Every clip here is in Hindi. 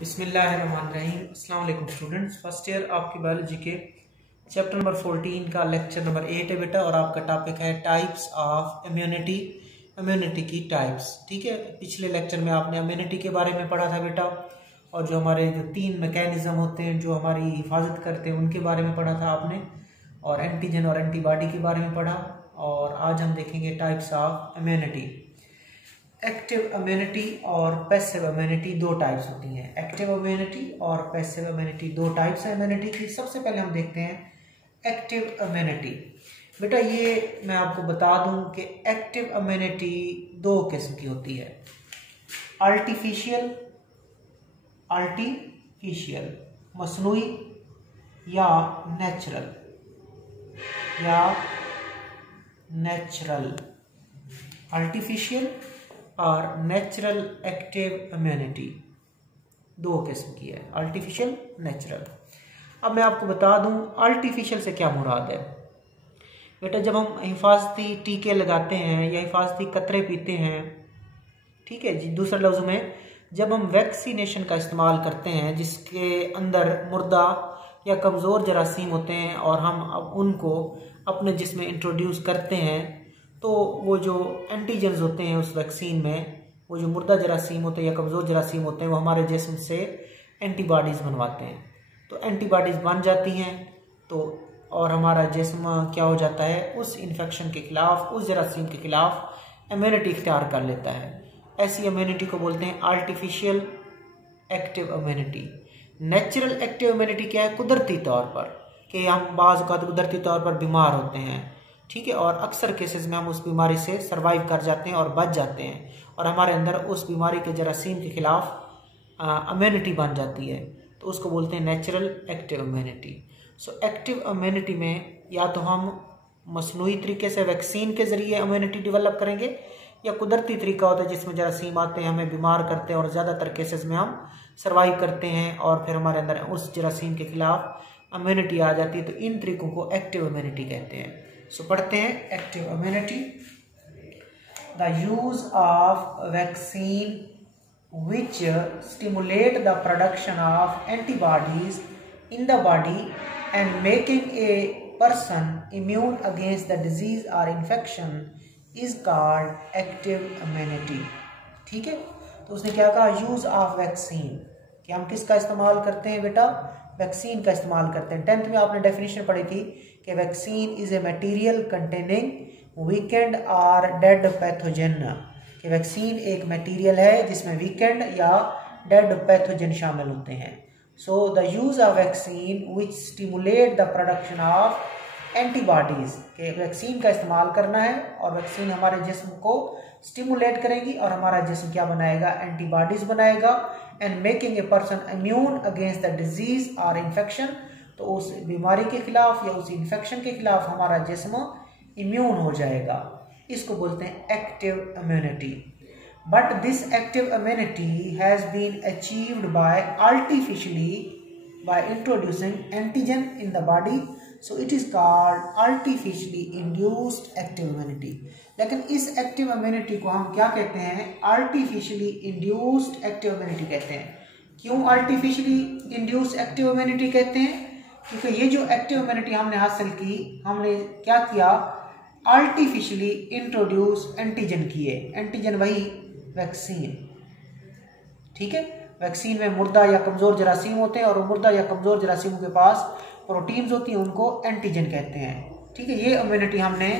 बिस्मिल्लाहिर्रहमानिर्रहीम। अस्सलाम वालेकुम स्टूडेंट्स, फर्स्ट ईयर आपकी बायोलॉजी के चैप्टर नंबर 14 का लेक्चर नंबर 8 है बेटा, और आपका टॉपिक है टाइप्स ऑफ इम्यूनिटी, इम्यूनिटी की टाइप्स। ठीक है, पिछले लेक्चर में आपने इम्यूनिटी के बारे में पढ़ा था बेटा, और जो हमारे जो 3 मैकेनिज्म होते हैं जो हमारी हिफाजत करते हैं उनके बारे में पढ़ा था आपने, और एंटीजन और एंटीबॉडी के बारे में पढ़ा। और आज हम देखेंगे types of immunity. Active immunity और पैसिव इम्यूनिटी दो टाइप्स होती हैं। एक्टिव इम्यूनिटी और पैसिव इम्यूनिटी दो टाइप्स हैं इम्यूनिटी की। सबसे पहले हम देखते हैं एक्टिव इम्यूनिटी। बेटा ये मैं आपको बता दूं कि एक्टिव इम्यूनिटी दो किस्म की होती है, आर्टिफिशियल मसनूई या नेचुरल आर्टिफिशियल और नेचुरल एक्टिव इम्यूनिटी दो किस्म की है, आर्टिफिशियल नेचुरल। अब मैं आपको बता दूं आर्टिफिशियल से क्या मुराद है। बेटा जब हम हिफाजती टीके लगाते हैं या हिफाजती कतरे पीते हैं, ठीक है जी, दूसरे लफ्ज़ों में जब हम वैक्सीनेशन का इस्तेमाल करते हैं जिसके अंदर मुर्दा या कमज़ोर जरासीम होते हैं और हम अब उनको अपने जिस्म में इंट्रोड्यूस करते हैं, तो वो जो एंटीजन्स होते हैं उस वैक्सीन में, वो जो मुर्दा जरासीम होते हैं या कमज़ोर जरासीम होते हैं, वो हमारे जिस्म से एंटीबॉडीज़ बनवाते हैं। तो एंटीबॉडीज़ बन जाती हैं तो और हमारा जिस्म क्या हो जाता है, उस इन्फेक्शन के ख़िलाफ़, उस जरासीम के ख़िलाफ़ इम्यूनिटी इख्तियार कर लेता है। ऐसी इम्यूनिटी को बोलते हैं artificial active immunity. Natural active immunity क्या है, कुदरती तौर पर, कि हम बाज़ औक़ात कुदरती तौर पर बीमार होते हैं, ठीक है, और अक्सर केसेस में हम उस बीमारी से सरवाइव कर जाते हैं और बच जाते हैं, और हमारे अंदर उस बीमारी के जरासीम के ख़िलाफ़ इम्यूनिटी बन जाती है, तो उसको बोलते हैं natural active immunity. So active immunity में या तो हम मसनूई तरीके से वैक्सीन के ज़रिए इम्यूनिटी डेवलप करेंगे, या कुदरती तरीका होता है जिसमें जरासीम आते हैं, हमें बीमार करते हैं और ज़्यादातर केसेस में हम सर्वाइव करते हैं और फिर हमारे अंदर उस जरासीम के ख़िलाफ़ इम्यूनिटी आ जाती है। तो इन तरीक़ों को एक्टिव इम्यूनिटी कहते हैं। सो पढ़ते हैं active immunity. The use of vaccine which stimulate the production of antibodies in the body and making a person immune against the disease or infection is called active immunity। ठीक है, तो उसने क्या कहा, यूज ऑफ वैक्सीन, कि हम किसका इस्तेमाल करते हैं बेटा, वैक्सीन का इस्तेमाल करते हैं। 10th में आपने डेफिनेशन पढ़ी थी कि vaccine is a material containing weekend और डेड पैथोजन, कि वैक्सीन एक मटेरियल है जिसमें वीकेंड या डेड पैथोजन शामिल होते हैं। So the use of vaccine which stimulate the production of antibodies, के वैक्सीन का इस्तेमाल करना है और वैक्सीन हमारे जिस्म को स्टिमुलेट करेगी और हमारा जिस्म क्या बनाएगा, एंटीबॉडीज बनाएगा, and making a person immune against the disease और इन्फेक्शन, तो उस बीमारी के खिलाफ या उस इन्फेक्शन के खिलाफ हमारा जिस्म इम्यून हो जाएगा। इसको बोलते हैं active immunity. But this active immunity has been achieved by artificially by introducing antigen in the body, so it is called artificially induced active immunity. लेकिन इस एक्टिव इम्यूनिटी को हम क्या कहते हैं, आर्टिफिशियली इंड्यूस्ड एक्टिव इम्यूनिटी कहते हैं। क्यों आर्टिफिशियली इंड्यूस्ड एक्टिव इम्यूनिटी कहते हैं, क्योंकि ये जो एक्टिव इम्यूनिटी हमने हासिल की, हमने क्या किया, आर्टिफिशियली इंट्रोड्यूस एंटीजन किए। एंटीजन वही वैक्सीन, ठीक है, वैक्सीन में मुर्दा या कमज़ोर जरासीम होते हैं और मुर्दा या कमज़ोर जरासीमों के पास प्रोटीन्स होती हैं, उनको एंटीजन कहते हैं। ठीक है, ये इम्यूनिटी हमने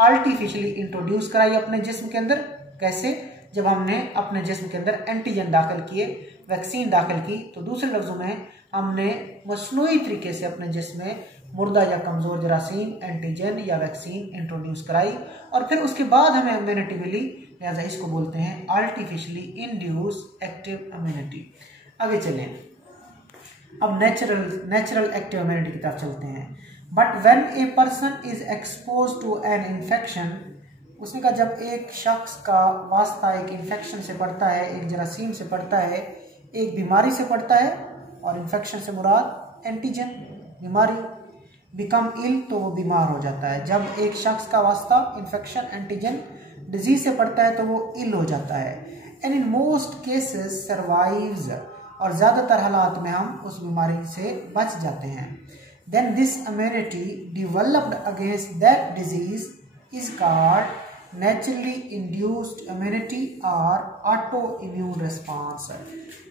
आर्टिफिशियली इंट्रोड्यूस कराई अपने जिस्म के अंदर। कैसे, जब हमने अपने जिस्म के अंदर एंटीजन दाखिल किए, वैक्सीन दाखिल की, तो दूसरे लफ्ज़ों में हमने मसनूई तरीके से अपने जिस्म में मुर्दा या कमज़ोर जरासीम, एंटीजन या वैक्सीन इंट्रोड्यूस कराई, और फिर उसके बाद हमें इम्यूनिटी मिली, लिहाजा इसको बोलते हैं आर्टिफिशियली इंड्यूस एक्टिव इम्यूनिटी। आगे चलें, अब नेचुरल एक्टिव इम्यूनिटी की तरफ चलते हैं। But when a person is expose to an infection, उसने कहा जब एक शख्स का वास्ता एक इन्फेक्शन से पड़ता है, एक जरासीम से पड़ता है, एक बीमारी से पड़ता है, और इन्फेक्शन से मुराद एंटीजन बीमारी, बिकम इल तो वो बीमार हो जाता है। जब एक शख्स का वास्ता इन्फेक्शन एंटीजन डिजीज से पड़ता है तो वो इल हो जाता है। And in most cases survives, और ज़्यादातर हालात में हम उस बीमारी से बच जाते हैं। Then this immunity developed against that disease is called naturally induced immunity और ऑटो इम्यून रिस्पॉन्स।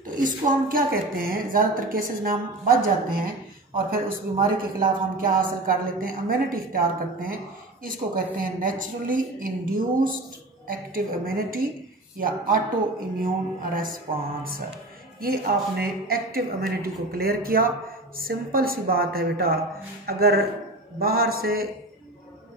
तो इसको हम क्या कहते हैं, ज़्यादातर केसेस में हम बच जाते हैं और फिर उस बीमारी के खिलाफ हम क्या हासिल कर लेते हैं, इम्यूनिटी इख्तियार करते हैं। इसको कहते हैं नेचुरली इंड्यूस्ड एक्टिव इम्यूनिटी या ऑटो इम्यून रिस्पॉन्स। ये आपने एक्टिव इम्यूनिटी को क्लियर किया। सिंपल सी बात है बेटा, अगर बाहर से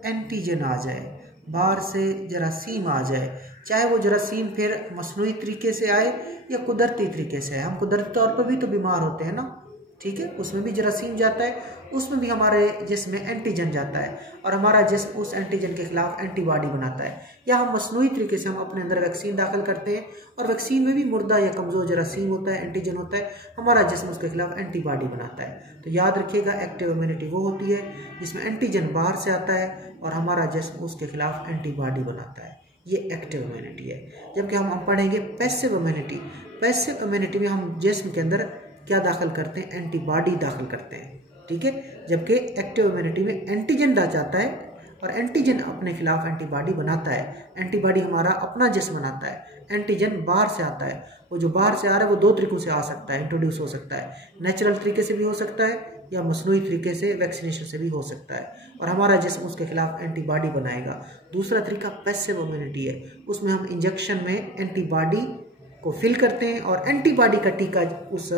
एंटीजन आ जाए, बाहर से जरासीम आ जाए, चाहे वो जरासीम फिर मसनूई तरीके से आए या कुदरती तरीके से आए, हम कुदरती तौर पर भी तो बीमार होते हैं ना, ठीक है, उसमें भी जरासीम जाता है, उसमें भी हमारे जिस्म में एंटीजन जाता है और हमारा जिस्म उस एंटीजन के खिलाफ एंटीबॉडी बनाता है। या हम मसनूई तरीके से हम अपने अंदर वैक्सीन दाखिल करते हैं और वैक्सीन में भी मुर्दा या कमज़ोर जरासीम होता है, एंटीजन होता है, हमारा जिस्म उसके खिलाफ एंटीबॉडी बनाता है। तो याद रखिएगा, एक्टिव इम्यूनिटी वो होती है जिसमें एंटीजन बाहर से आता है और हमारा जिस्म उसके खिलाफ एंटीबॉडी बनाता है, ये एक्टिव इम्यूनिटी है। जबकि हम पढ़ेंगे पैसिव इम्यूनिटी। पैसिव इम्यूनिटी में हम जिस्म के अंदर क्या दाखिल करते हैं, एंटीबॉडी दाखिल करते हैं, ठीक है। जबकि एक्टिव इम्यूनिटी में एंटीजन जाता है और एंटीजन अपने खिलाफ एंटीबॉडी बनाता है। एंटीबॉडी हमारा अपना जिस्म बनाता है, एंटीजन बाहर से आता है। वो जो बाहर से आ रहा है वो दो तरीकों से आ सकता है, इंट्रोड्यूस हो सकता है, नेचुरल तरीके से भी हो सकता है या मसनूई तरीके से वैक्सीनेशन से भी हो सकता है और हमारा जिस्म उसके खिलाफ एंटीबॉडी बनाएगा। दूसरा तरीका पैसिव इम्यूनिटी है, उसमें हम इंजेक्शन में एंटीबॉडी को फिल करते हैं और एंटीबॉडी का टीका उस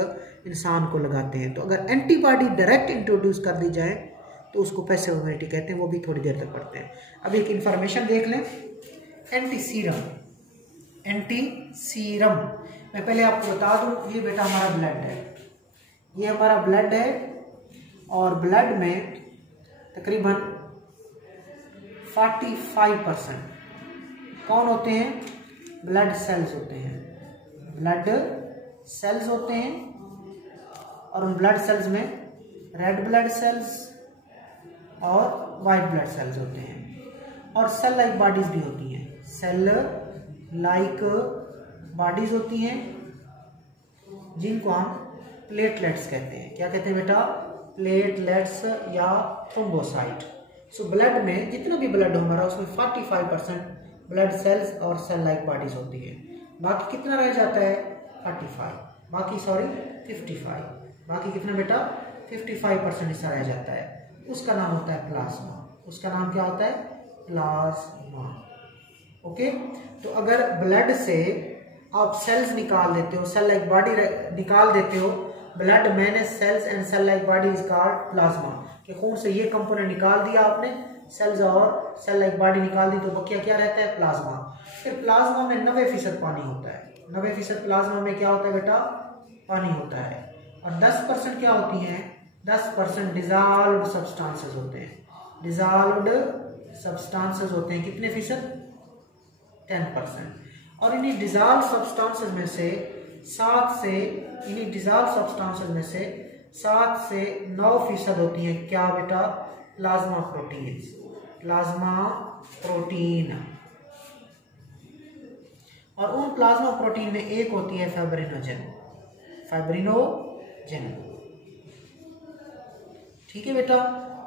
इंसान को लगाते हैं। तो अगर एंटीबॉडी डायरेक्ट इंट्रोड्यूस कर दी जाए तो उसको पैसिव इम्यूनिटी कहते हैं, वो भी थोड़ी देर तक पढ़ते हैं। अब एक इंफॉर्मेशन देख लें, एंटी सीरम। एंटी सीरम मैं पहले आपको बता दूं, ये बेटा हमारा ब्लड है, ये हमारा ब्लड है और ब्लड में तकरीबन 45% कौन होते हैं, ब्लड सेल्स होते हैं। ब्लड सेल्स होते हैं और उन ब्लड सेल्स में रेड ब्लड सेल्स और वाइट ब्लड सेल्स होते हैं और सेल लाइक बॉडीज भी होती हैं। सेल लाइक बॉडीज होती हैं जिनको हम प्लेटलेट्स कहते हैं। क्या कहते हैं बेटा, प्लेटलेट्स या थ्रोम्बोसाइट। सो ब्लड में जितना भी ब्लड हमारा उसमें 45% ब्लड सेल्स और सेल लाइक बॉडीज होती है। बाकी कितना रह जाता है, 55 बाकी कितना बेटा, 55% हिस्सा रह जाता है। उसका नाम होता है प्लाज्मा। उसका नाम क्या होता है, प्लाज्मा। ओके, तो अगर ब्लड से आप सेल्स निकाल देते हो, सेल लाइक बॉडी निकाल देते हो, ब्लड मैंने cells and cell like body is called plasma, कि खून से ये कंपोनेंट निकाल दिया आपने, सेल्स और सेल लाइक बॉडी निकाल दी, तो बकिया क्या रहता है, प्लाज्मा। फिर प्लाज्मा में 90% पानी होता है। 90% प्लाज्मा में क्या होता है बेटा, पानी होता है और 10% क्या होती हैं, 10% डिजॉल्व्ड सब्सटेंसेस होते हैं। डिजॉल्व्ड सब्सटेंसेस होते हैं कितने फीसद, 10%। और इन्हीं डिजॉल्व सब्सटेंसेस में से 7 से 9% होती हैं क्या बेटा, प्लाज्मा प्रोटीन। प्लाज्मा प्रोटीन, और उन प्लाज्मा प्रोटीन में एक होती है फाइब्रिनोजन। ठीक है बेटा,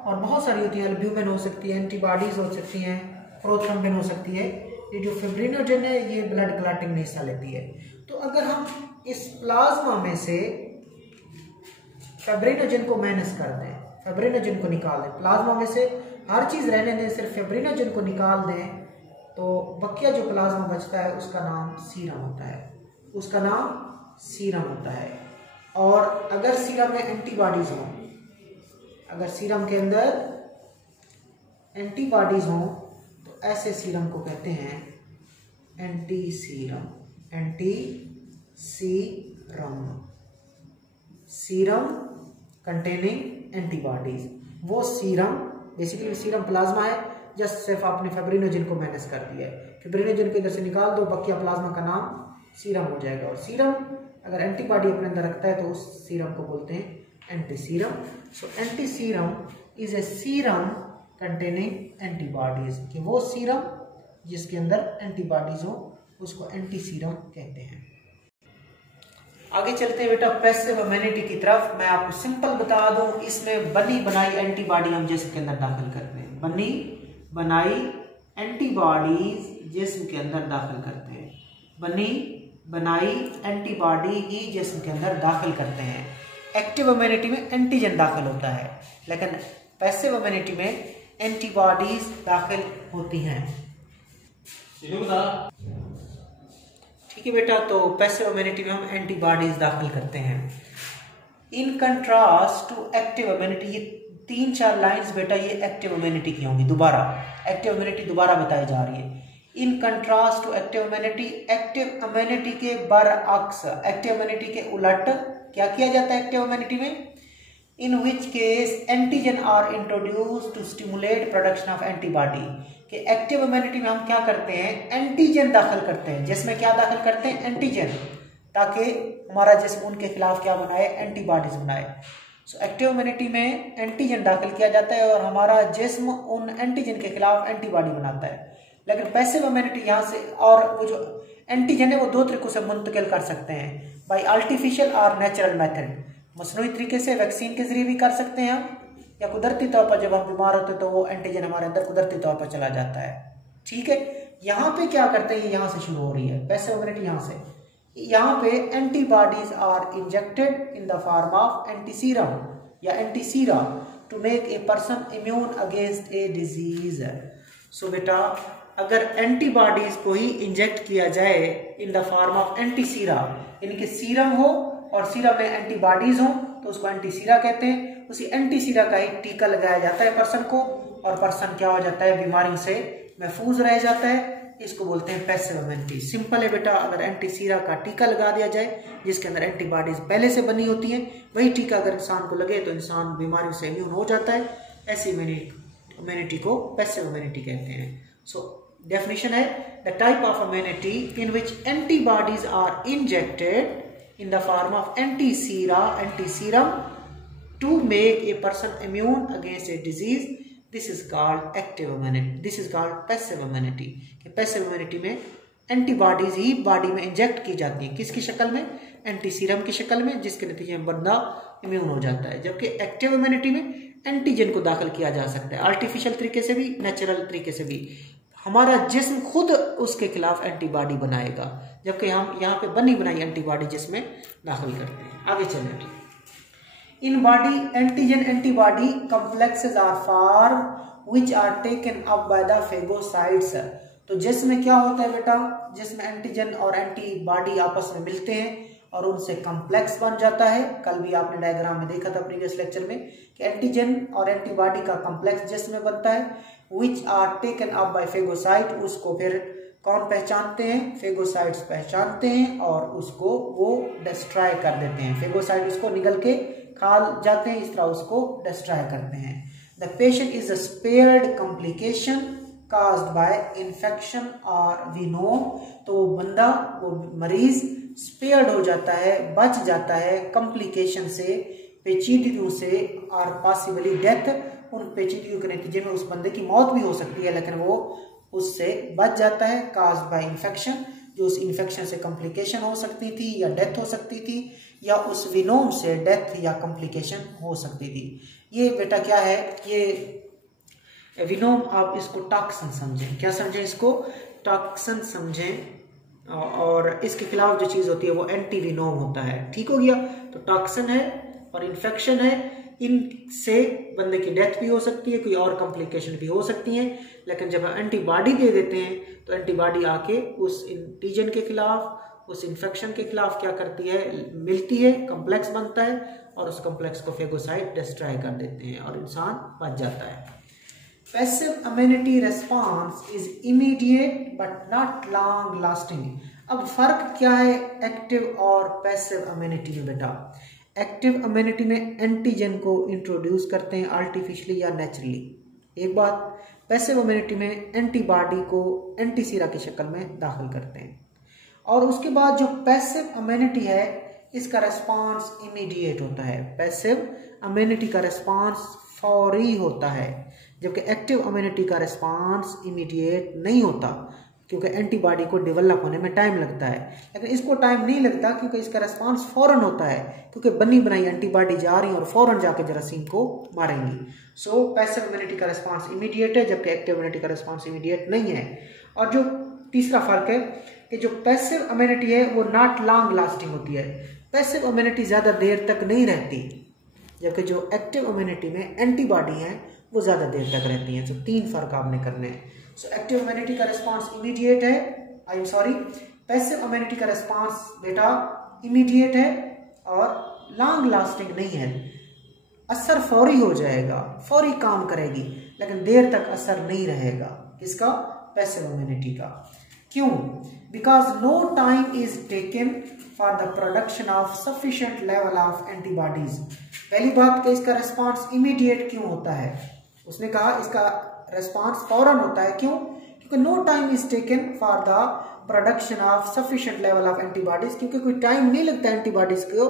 और बहुत सारी होती है, एल्ब्यूमिन हो सकती है, एंटीबॉडीज हो सकती हैं, प्रोथ्रोम्बिन हो सकती है। ये जो फाइब्रिनोजन है ये ब्लड क्लॉटिंग में हिस्सा लेती है। तो अगर हम इस प्लाज्मा में से फाइब्रिनोजन को माइनस कर दें, फाइब्रिनोजन को निकाल दें, प्लाज्मा में से हर चीज रहने दें, सिर्फ फाइब्रिनोजन को निकाल दें, तो बकिया जो प्लाज्मा बचता है उसका नाम सीरम होता है। उसका नाम सीरम होता है। और अगर सीरम में एंटीबॉडीज हों, अगर सीरम के अंदर एंटीबॉडीज हों तो ऐसे सीरम को कहते हैं anti serum. Anti serum, serum containing antibodies. वो सीरम, बेसिकली सीरम प्लाज्मा है, जस्ट सिर्फ आपने फाइब्रिनोजन को माइनस कर दिया है। फाइब्रिनोजन को इधर से निकाल दो, बकिया प्लाज्मा का नाम सीरम हो जाएगा। और सीरम अगर एंटीबॉडी अपने अंदर रखता है तो उस सीरम को बोलते हैं anti serum. So anti serum is a serum containing antibodies, कि वो सीरम जिसके अंदर एंटीबॉडीज हो उसको एंटी सीरम कहते हैं। आगे चलते हैं बेटा पैसिव इम्यूनिटी की तरफ। मैं आपको सिंपल बता दूं, इसमें बनी बनाई एंटीबॉडी हम जिस्म के अंदर दाखिल करते हैं। बनी बनाई एंटीबॉडीज जिस्म के अंदर दाखिल करते हैं। बनी बनाई एंटीबॉडी ही जिस्म के अंदर दाखिल करते हैं। एक्टिव इम्यूनिटी में एंटीजन दाखिल होता है, लेकिन पैसिव इम्यूनिटी में एंटीबॉडीज दाखिल होती हैं। ठीक है बेटा, तो पैसिव इम्यूनिटी में हम एंटीबॉडीज दाखिल करते हैं। In contrast to active immunity, ये 3-4 लाइंस बेटा ये एक्टिव इम्यूनिटी की होंगी। दोबारा एक्टिव इम्यूनिटी दोबारा बताई जा रही है। In contrast to active immunity, active immunity के बरअक्स, एक्टिव इम्यूनिटी के उलट क्या किया जाता है एक्टिव इम्यूनिटी में? In which case antigen are introduce to stimulate production of antibody. कि एक्टिव इम्यूनिटी में हम क्या करते हैं? एंटीजन दाखिल करते हैं। जिसमें क्या दाखिल करते हैं? एंटीजन, ताकि हमारा जिस्म उनके खिलाफ क्या बनाए? एंटीबॉडीज बनाए। सो एक्टिव इम्यूनिटी में एंटीजन दाखिल किया जाता है और हमारा जिस्म उन एंटीजन के खिलाफ एंटीबॉडी बनाता है। लेकिन पैसिव इम्यूनिटी यहाँ से, और वो जो एंटीजन है वो 2 तरीकों से मुंतकिल कर सकते हैं, बाई आर्टिफिशियल और नेचुरल मेथड। मसनूई तरीके से वैक्सीन के जरिए भी कर सकते हैं हम, या कुदरती तौर पर जब हम बीमार होते हैं तो वो एंटीजन हमारे अंदर कुदरती तौर पर चला जाता है। ठीक है, यहाँ पे क्या करते हैं? यहाँ से शुरू हो रही है पैसिव इम्यूनिटी। यहाँ से यहाँ पे antibodies are injected in the form of antiserum या antisera to make a person immune against a disease. So बेटा, अगर एंटीबॉडीज को ही इंजेक्ट किया जाए in the form of antisera, यानी कि सीरम हो और सीरम में एंटीबॉडीज हो, तो उसको एंटीसीरा कहते हैं। उसी एंटीसीरा का ही टीका लगाया जाता है पर्सन को, और पर्सन क्या हो जाता है? बीमारी से महफूज रह जाता है। इसको बोलते हैं पैसिव इम्यूनिटी। सिंपल है बेटा, अगर एंटीसीरा का टीका लगा दिया जाए जिसके अंदर एंटीबॉडीज पहले से बनी होती हैं, वही टीका अगर इंसान को लगे तो इंसान बीमारियों से इम्यून हो जाता है। ऐसी इम्यूनिटी को पैसिव इम्यूनिटी कहते हैं। सो डेफिनेशन है, the type of immunity in which antibodies are injected in the form of antiserum to make a person immune against a disease. This is called active immunity. This is called passive immunity. कि passive immunity में एंटीबॉडीज ही बॉडी में इंजेक्ट की जाती है। किसकी शक्ल में? एंटीसीरम की शक्ल में, जिसके नतीजे में बंदा इम्यून हो जाता है। जबकि एक्टिव इम्यूनिटी में एंटीजन को दाखिल किया जा सकता है, आर्टिफिशियल तरीके से भी, नेचुरल तरीके से भी। हमारा जिस्म खुद उसके खिलाफ एंटीबॉडी बनाएगा, जबकि हम यहाँ पे बनी बनाई एंटीबॉडी जिसमें दाखिल करते हैं। आगे चलें। In body antigen antibody complexes are form which are taken up by the phagocytes. तो जिसमें क्या होता है बेटा? जिसमें एंटीजन और एंटीबॉडी आपस में मिलते हैं और उनसे कॉम्प्लेक्स बन जाता है। कल भी आपने डायग्राम में देखा था प्रीवियस लेक्चर में कि एंटीजन और एंटीबॉडी का कॉम्प्लेक्स जिसमें बनता है, which are taken up by phagocyte. उसको फिर कौन पहचानते हैं? फेगोसाइट्स पहचानते हैं और उसको वो डिस्ट्रॉय कर देते हैं। फेगोसाइट उसको निगल के खा जाते हैं, इस तरह उसको डिस्ट्रॉय करते हैं। The patient is spared complication caused by infection और विनोम। तो वो बंदा, वो मरीज स्पेयर्ड हो जाता है, बच जाता है कॉम्प्लिकेशन से, पेचीदगियों से, और पॉसिबली डेथ। उन पेचीदगियों के नतीजे में उस बंदे की मौत भी हो सकती है, लेकिन वो उससे बच जाता है। काज्ड बाय इन्फेक्शन, जो उस इन्फेक्शन से कॉम्प्लिकेशन हो सकती थी या डेथ हो सकती थी, या उस विनोम से डेथ या कॉम्प्लिकेशन हो सकती थी। ये बेटा क्या है? ये विनोम, आप इसको टॉक्सिन समझें। क्या समझें? इसको टॉक्सिन समझें, और इसके खिलाफ जो चीज होती है वो एंटी विनोम होता है। ठीक हो गया? तो टॉक्सिन है और इन्फेक्शन है, इनसे बंदे की डेथ भी हो सकती है, कोई और कॉम्प्लिकेशन भी हो सकती है। लेकिन जब हम एंटीबॉडी दे देते हैं तो एंटीबॉडी आके उस एंटीजन के खिलाफ, उस इन्फेक्शन के खिलाफ क्या करती है? मिलती है, कॉम्प्लेक्स बनता है, और उस कॉम्प्लेक्स को फेगोसाइट डिस्ट्रॉय कर देते हैं और इंसान बच जाता है। Passive immunity response is immediate but not long lasting. अब फर्क क्या है एक्टिव और पैसिव इम्यूनिटी में बेटा? एक्टिव इम्यूनिटी में एंटीजन को इंट्रोड्यूस करते हैं आर्टिफिशियली या नेचुरली, एक बात। पैसिव इम्यूनिटी में एंटीबॉडी को एंटीसीरा की शक्ल में दाखिल करते हैं, और उसके बाद जो पैसिव इम्यूनिटी है इसका रिस्पांस इमीडिएट होता है। पैसिव इम्यूनिटी का रिस्पांस फौरी होता है, जबकि एक्टिव इम्यूनिटी का रिस्पांस इमीडिएट नहीं होता। क्योंकि एंटीबॉडी को डेवलप होने में टाइम लगता है। लेकिन इसको टाइम नहीं लगता क्योंकि इसका रिस्पांस फौरन होता है, क्योंकि बनी बनाई एंटीबॉडी जा रही है और फौरन जाके जरासीम को मारेंगी। सो पैसिव इम्यूनिटी का रिस्पांस इमीडिएट है, जबकि एक्टिव इम्यूनिटी का रिस्पांस इमीडिएट नहीं है। और जो तीसरा फर्क है कि जो पैसिव इम्यूनिटी है वो नॉट लॉन्ग लास्टिंग होती है। पैसिव इम्यूनिटी ज़्यादा देर तक नहीं रहती, जबकि जो एक्टिव इम्यूनिटी में एंटीबॉडी है वो ज़्यादा देर तक रहती हैं। तो 3 फर्क आपने करने हैं। सो एक्टिव इम्यूनिटी का रिस्पांस इमीडिएट है, I am sorry, passive immunity का रिस्पांस बेटा इमीडिएट है और लॉन्ग लास्टिंग नहीं है। असर फौरी हो जाएगा, फौरी काम करेगी, लेकिन देर तक असर नहीं रहेगा। किसका? पैसिव इम्यूनिटी का। क्यों? Because no time is taken for the production of sufficient level of antibodies. पहली बात कि इसका रिस्पांस इमीडिएट क्यों होता है? उसने कहा इसका रिस्पांस फौरन होता है। क्यों? क्योंकि no time is taken for the production of sufficient level of antibodies, क्योंकि कोई टाइम नहीं लगता एंटीबॉडीज को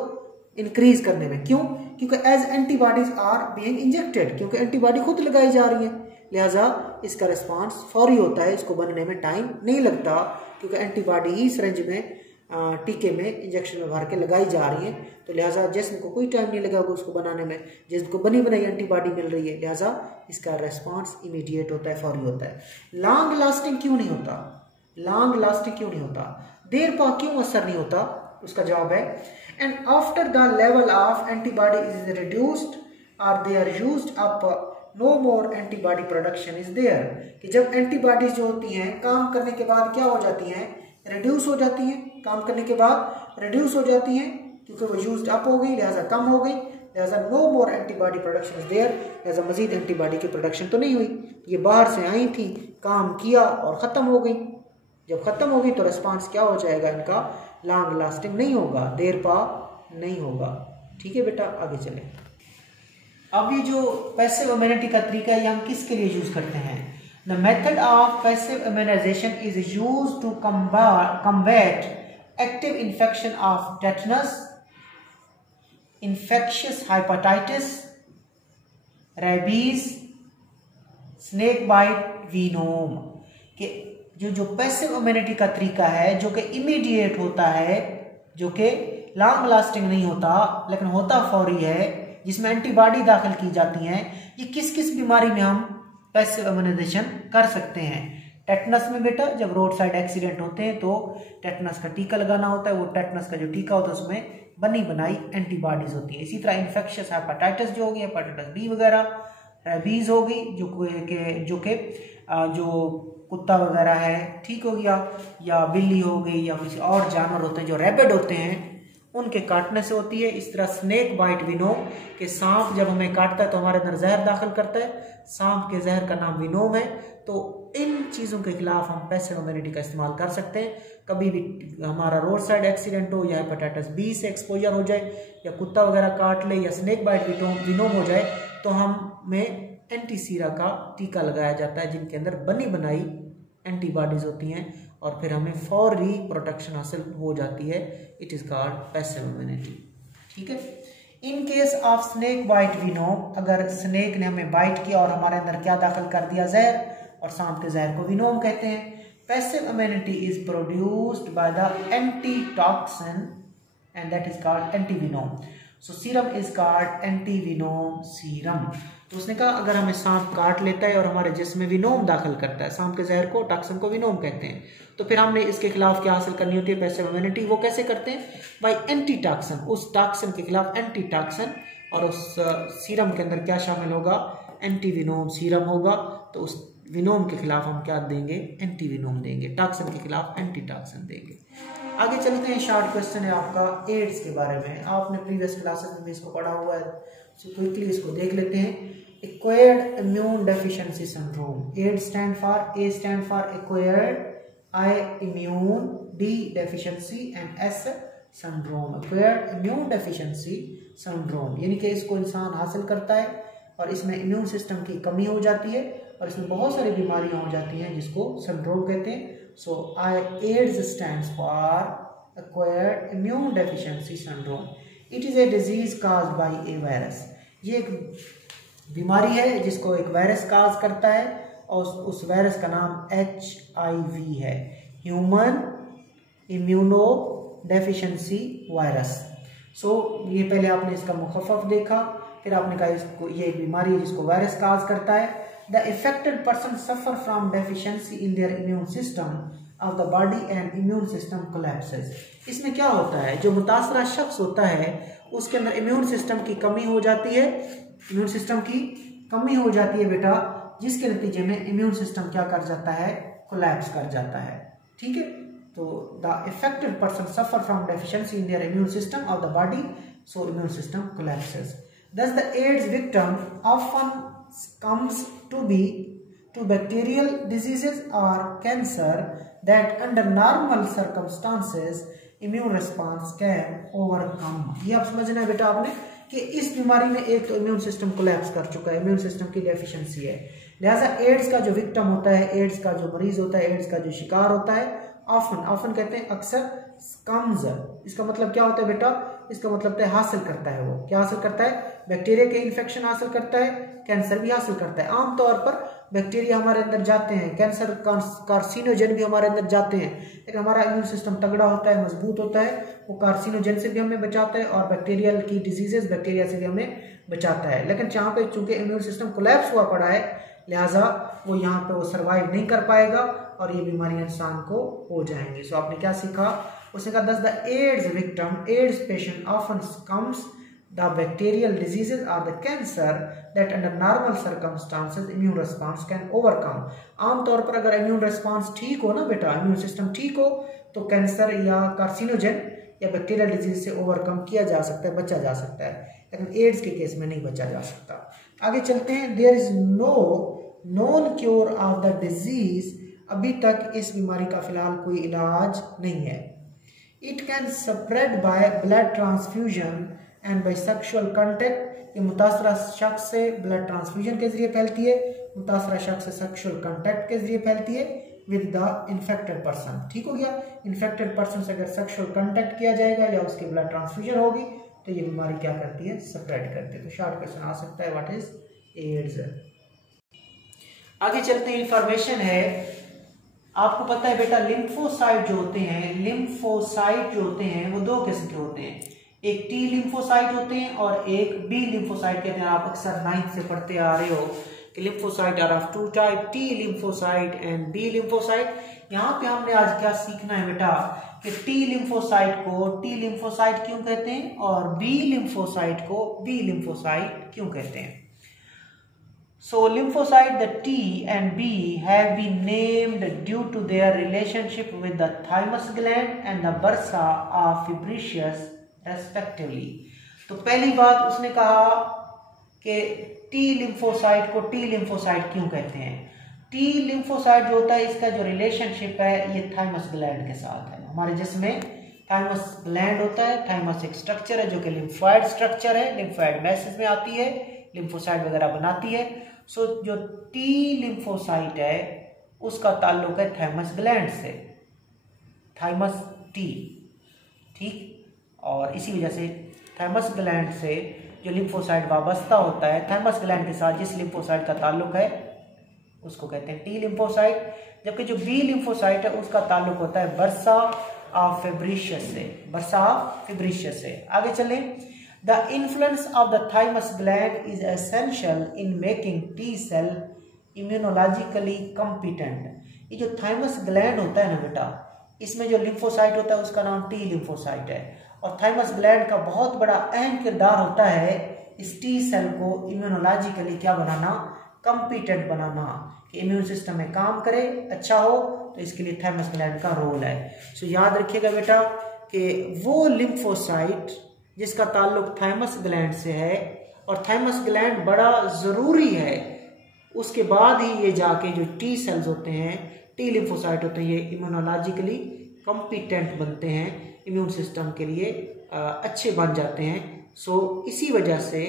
इंक्रीज करने में। क्यों? क्योंकि as antibodies are being injected, क्योंकि एंटीबॉडी खुद लगाई जा रही है, लिहाजा इसका रिस्पांस फौरी होता है, इसको बनने में टाइम नहीं लगता, क्योंकि एंटीबॉडी ही सिरिंज में टीके में इंजेक्शन में भर के लगाई जा रही है। तो लिहाजा जिस्म को कोई टाइम नहीं लगेगा उसको बनाने में, जिसम को बनी बनाई एंटीबॉडी मिल रही है, लिहाजा इसका रेस्पॉन्स इमीडिएट होता है, फौरी होता है। लॉन्ग लास्टिंग क्यों नहीं होता? लॉन्ग लास्टिंग क्यों नहीं होता? देर पा क्यों असर नहीं होता? उसका जवाब है and after the level of antibody is reduced और they are used up no more antibody production is there. कि जब एंटीबॉडीज जो होती हैं काम करने के बाद क्या हो जाती हैं? रिड्यूस हो जाती हैं। काम करने के बाद रिड्यूस हो जाती हैं क्योंकि वो यूज्ड अप हो गई, लिहाजा कम हो गई, लिहाजा no more antibody production is there, लिहाजा मजीद एंटीबॉडी की प्रोडक्शन तो नहीं हुई। ये बाहर से आई थी, काम किया और ख़त्म हो गई। जब ख़त्म हो गई तो रिस्पांस क्या हो जाएगा? इनका लॉन्ग लास्टिंग नहीं होगा, देर पा नहीं होगा। ठीक है बेटा, आगे चलें। अब ये जो पैसिव इम्यूनिटी का तरीका है, हम किसके लिए यूज करते हैं? The method of passive immunization is used to combat active infection of tetanus, infectious hepatitis, rabies, snake bite, venom. कि जो पैसिव इम्यूनिटी का तरीका है जो कि इमीडिएट होता है, जो कि लॉन्ग लास्टिंग नहीं होता लेकिन होता फौरी है, जिसमें एंटीबॉडी दाखिल की जाती हैं, ये किस किस बीमारी में हम पैसिव इम्यूनाइजेशन कर सकते हैं? टेटनस में बेटा, जब रोड साइड एक्सीडेंट होते हैं तो टेटनस का टीका लगाना होता है। वो टेटनस का जो टीका होता है उसमें बनी बनाई एंटीबॉडीज होती है। इसी तरह इन्फेक्शियस हेपेटाइटिस जो होगी, हेपेटाइटिस बी वगैरह, रेबीज होगी जो कुत्ता वगैरह है, ठीक हो गया, या बिल्ली हो गई, या किसी और जानवर होते हैं जो रैबिड होते हैं, उनके काटने से होती है। इस तरह स्नेक बाइट विनोम, के सांप जब हमें काटता है तो हमारे अंदर जहर दाखिल करता है, सांप के जहर का नाम विनोम है। तो इन चीज़ों के खिलाफ हम पैसिव इम्यूनिटी का इस्तेमाल कर सकते हैं। कभी भी हमारा रोड साइड एक्सीडेंट हो, या हेपेटाइटिस बी से एक्सपोजर हो जाए, या कुत्ता वगैरह काट ले, या स्नेक बाइट विनोम हो जाए, तो हमें एंटीसीरा का टीका लगाया जाता है, जिनके अंदर बनी बनाई एंटीबॉडीज होती हैं, और फिर हमें फौरी प्रोटेक्शन हासिल हो जाती है। It is called passive immunity. ठीक है। In case of snake bite venom, अगर स्नेक ने हमें बाइट किया और हमारे अंदर क्या दाखिल कर दिया? जहर, और सांप के जहर को विनोम कहते हैं। Passive immunity is produced by the antitoxin and that is called antivenom. So serum is called antivenom serum. तो उसने कहा अगर हमें सांप काट लेता है और हमारे जिस्म में विनोम दाखिल करता है, सांप के जहर को, टॉक्सिन को विनोम कहते हैं, तो फिर हमने इसके खिलाफ क्या हासिल करनी होती है? Passive immunity. वो कैसे करते हैं? बाय एंटीटॉक्सिन, उस टॉक्सिन के खिलाफ एंटीटॉक्सिन, और उस सीरम के अंदर क्या शामिल होगा? एंटीविनोम सीरम होगा। तो उस विनोम के खिलाफ हम क्या देंगे? एंटीविनोम देंगे, टॉक्सिन के खिलाफ एंटीटॉक्सिन देंगे। आगे चलते हैं। शॉर्ट क्वेश्चन है आपका एड्स के बारे में, आपने प्रीवियस क्लासेस में भी इसको पढ़ा हुआ है, सो क्विकली इसको देख लेते हैं। Acquired immune deficiency syndrome, AIDS stand for, A stand for acquired, I immune, D deficiency and S syndrome. Acquired immune deficiency syndrome यानी कि इसको इंसान हासिल करता है और इसमें इम्यून सिस्टम की कमी हो जाती है और इसमें बहुत सारी बीमारियां हो जाती हैं जिसको सिंड्रोम कहते हैं। So AIDS stands for acquired immune deficiency syndrome. It is a disease caused by a virus. ये एक बीमारी है जिसको एक वायरस काज करता है, और उस वायरस का नाम HIV है, ह्यूमन इम्यूनो डेफिशिएंसी वायरस। ये पहले आपने इसका मुखफ़फ़ देखा, फिर आपने कहा इसको ये बीमारी है जिसको वायरस काज करता है। The affected person suffer from deficiency in their immune system of the body and immune system collapses. इसमें क्या होता है, जो मुतासरा शख्स होता है उसके अंदर इम्यून सिस्टम की कमी हो जाती है, इम्यून सिस्टम की कमी हो जाती है बेटा, जिसके नतीजे में इम्यून सिस्टम क्या कर जाता है, कोलैप्स कर जाता है। ठीक है, तो the affected person suffer from deficiency in their immune system of the body, so immune system collapses. Thus the AIDS victim often comes to bacterial diseases or cancer that under normal circumstances immune response can overcome। ये आप समझना है बेटा आपने कि इस बीमारी में एक तो इम्यून सिस्टम कोलैप्स कर चुका है, इम्यून सिस्टम की डेफिशिएंसी है, लिहाजा एड्स का जो विक्टिम होता है, एड्स का जो मरीज होता है, एड्स का जो शिकार होता है, ऑफन कहते हैं अक्सर, कम्स, इसका मतलब क्या होता है बेटा, इसका मतलब है हासिल करता है, वो क्या हासिल करता है, बैक्टीरिया के इन्फेक्शन हासिल करता है, कैंसर भी हासिल करता है। आमतौर पर बैक्टीरिया हमारे अंदर जाते हैं, कैंसर कार्सिनोजन भी हमारे अंदर जाते हैं, लेकिन हमारा इम्यून सिस्टम तगड़ा होता है, मजबूत होता है, वो कार्सिनोजन से भी हमें बचाता है और बैक्टीरियल की डिजीजेस, बैक्टीरिया से भी हमें बचाता है। लेकिन जहाँ पे चूंकि इम्यून सिस्टम कोलैप्स हुआ पड़ा है, लिहाजा वो यहाँ पे वो सर्वाइव नहीं कर पाएगा और ये बीमारी इंसान को हो जाएंगी। सो आपने क्या सीखा, उसने कहा thus the AIDS victim, AIDS patient often comes the bacterial diseases or the cancer that under normal circumstances immune response can overcome। आमतौर पर अगर इम्यून रिस्पांस ठीक हो ना बेटा, इम्यून सिस्टम ठीक हो, तो कैंसर या कार्सिनोजन या बैक्टीरियल डिजीज से ओवरकम किया जा सकता है, बचा जा सकता है, लेकिन एड्स के केस में नहीं बचा जा सकता। आगे चलते हैं। There is no known cure of the disease, अभी तक इस बीमारी का फिलहाल कोई इलाज नहीं है। It can spread by blood transfusion and by sexual contact, ये मुतासरा शख्स से ब्लड ट्रांसफ्यूजन के जरिए फैलती है, मुतासरा शख्स से सेक्शुअल कंटेक्ट के जरिए फैलती है विद द इन्फेक्टेड पर्सन। ठीक हो गया, इन्फेक्टेड पर्सन से अगर सेक्शुअल कंटेक्ट किया जाएगा या उसकी ब्लड ट्रांसफ्यूजन होगी तो ये बीमारी क्या करती है, स्प्रेड करती है। तो शॉर्ट क्वेश्चन आ सकता है, व्हाट इज एड्स। आगे चलते हैं, इंफॉर्मेशन है, आपको पता है बेटा लिम्फोसाइट जो होते हैं, लिम्फोसाइट जो होते हैं वो दो किस्म के होते हैं, एक टी लिम्फोसाइट होते हैं और एक बी लिम्फोसाइट कहते हैं। आप अक्सर 9th से पढ़ते आ रहे हो कि lymphocyte are of two type, T lymphocyte and B lymphocyte. यहाँ पे हमने आज क्या सीखना है बेटा कि टी लिम्फोसाइट को टी लिम्फोसाइट क्यों कहते हैं और बी लिम्फोसाइट को बी लिम्फोसाइट क्यों कहते हैं। So lymphocyte the T and B have been named due to their relationship with the thymus gland and the bursa of Fabricius respectively। तो पहली बात उसने कहा कि T लिम्फोसाइट को T लिम्फोसाइट क्यों कहते हैं। T लिम्फोसाइट जो होता है इसका जो रिलेशनशिप है ये थाइमस ग्लैंड के साथ है। हमारे जिस्म में थाइमस ग्लैंड होता है, थाइमस एक स्ट्रक्चर है जो कि लिम्फॉइड स्ट्रक्चर है, लिम्फॉइड मैसेज में आती है, लिम्फोसाइट वगैरह बनाती है। सो जो टी लिम्फोसाइट है उसका ताल्लुक है थाइमस ग्लैंड से, थाइमस टी, ठीक, और इसी वजह से थाइमस ग्लैंड से जो लिम्फोसाइट वाबस्ता होता है, थाइमस ग्लैंड के साथ जिस लिम्फोसाइट का ताल्लुक है उसको कहते हैं टी लिम्फोसाइट। जबकि जो बी लिम्फोसाइट है उसका ताल्लुक होता है बर्सा ऑफ फेब्रिशियस से, बर्सा ऑफ फेब्रिशियस से। आगे चलें। The influence of the thymus gland is essential in making T cell immunologically competent। ये जो थाइमस ग्लैंड होता है ना बेटा, इसमें जो लिम्फोसाइट होता है उसका नाम टी लिम्फोसाइट है और थाइमस ग्लैंड का बहुत बड़ा अहम किरदार होता है इस टी सेल को इम्यूनोलॉजिकली क्या बनाना, कंपिटेंट बनाना, कि इम्यून सिस्टम में काम करे, अच्छा हो, तो इसके लिए थाइमस ग्लैंड का रोल है। सो याद रखिएगा बेटा कि वो लिम्फोसाइट जिसका ताल्लुक थाइमस ग्लैंड से है और थाइमस ग्लैंड बड़ा ज़रूरी है, उसके बाद ही ये जाके जो टी सेल्स होते हैं, टी लिम्फोसाइट होते हैं, ये इम्यूनोलॉजिकली कॉम्पिटेंट बनते हैं, इम्यून सिस्टम के लिए अच्छे बन जाते हैं। सो इसी वजह से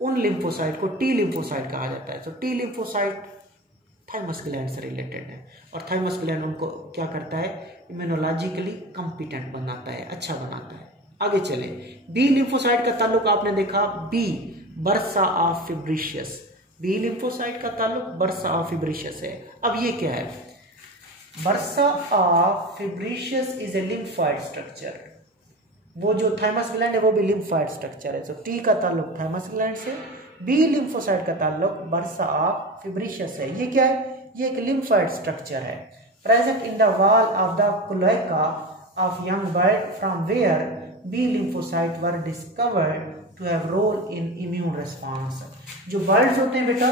उन लिम्फोसाइट को टी लिम्फोसाइट कहा जाता है। तो टी लिम्फोसाइट थाइमस ग्लैंड से रिलेटेड है और थाइमस ग्लैंड उनको क्या करता है, इम्यूनोलॉजिकली कॉम्पिटेंट बनाता है, अच्छा बनाता है। आगे चलें। बी लिम्फोसाइट का ताल्लुक आपने देखा B, bursa of Fabricius, B lymphocyte का ताल्लुक बर्सा ऑफ फिब्रिशियस है। अब ये क्या है, bursa of Fabricius is a lymphoid structure. वो जो थाइमस ग्लैंड है वो भी लिम्फोइड स्ट्रक्चर है। तो टी का ताल्लुक थाइमस ग्लैंड से, बी लिम्फोसाइट का ताल्लुक बर्सा ऑफ फिब्रिशियस है। ये क्या है, ये एक लिम्फोइड स्ट्रक्चर है present in the wall of the cloaca of young bird from where B lymphocyte were discovered to have role in immune response. जो बर्ड्स होते हैं बेटा,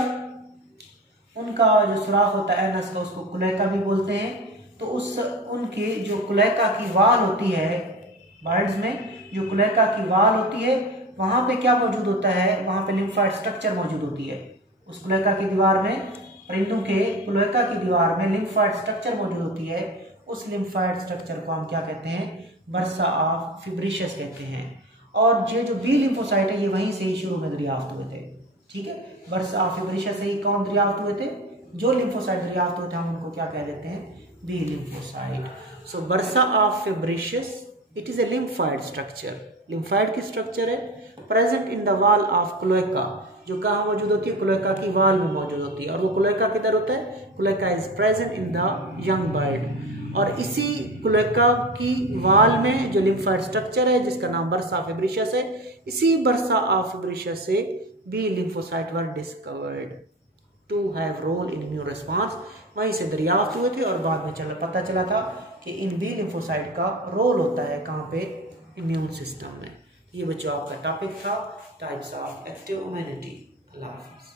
उनका जो सुराख होता है एनस का, उसको क्लोएका भी बोलते हैं। तो उस उनकी जो क्लोएका की वाल होती है, बर्ड्स में जो क्लोएका की वाल होती है, वहां पे क्या मौजूद होता है, वहां पे लिम्फोइड स्ट्रक्चर मौजूद होती है। उस क्लोएका की दीवार में, परिंदों के क्लोएका की दीवार में लिम्फोइड स्ट्रक्चर मौजूद होती है। उस लिम्फोइड स्ट्रक्चर को हम क्या कहते हैं, बर्सा ऑफ फिब्रिशियस कहते हैं। और ये जो बी लिम्फोसाइट है ये वहीं से ही शुरू में दरियाफ्त हुए थे। ठीक है, बर्सा ऑफ फिब्रिशियस से ही कौन दरियाफ्त हुए थे, जो लिम्फोसाइट दरियाफ्त हुए थे हम उनको क्या कह देते हैं, B lymphocyte. So bursa of Fabricius it is a lymphoid structure, lymphoid की स्ट्रक्चर है present in the wall of cloaca, जो कहाँ मौजूद होती है, क्लोएका की वाल में मौजूद होती है। और वो क्लोएका किधर होता है, cloaca is present in the young bird. और इसी क्लोएका की वाल में जो लिम्फोइड स्ट्रक्चर है जिसका नाम बर्सा ऑफ फिब्रिशियस है, इसी बर्सा ऑफ फिब्रिशियस से B lymphocyte were discovered to have role in immune response. वहीं से दरियाफ्त हुए थे और बाद में पता चला था कि इन बी लिम्फोसाइट का रोल होता है कहाँ पे, इम्यून सिस्टम में। ये बच्चों आपका टॉपिक था टाइप्स ऑफ एक्टिव इम्यूनिटी। अल्लाह हाफिज़।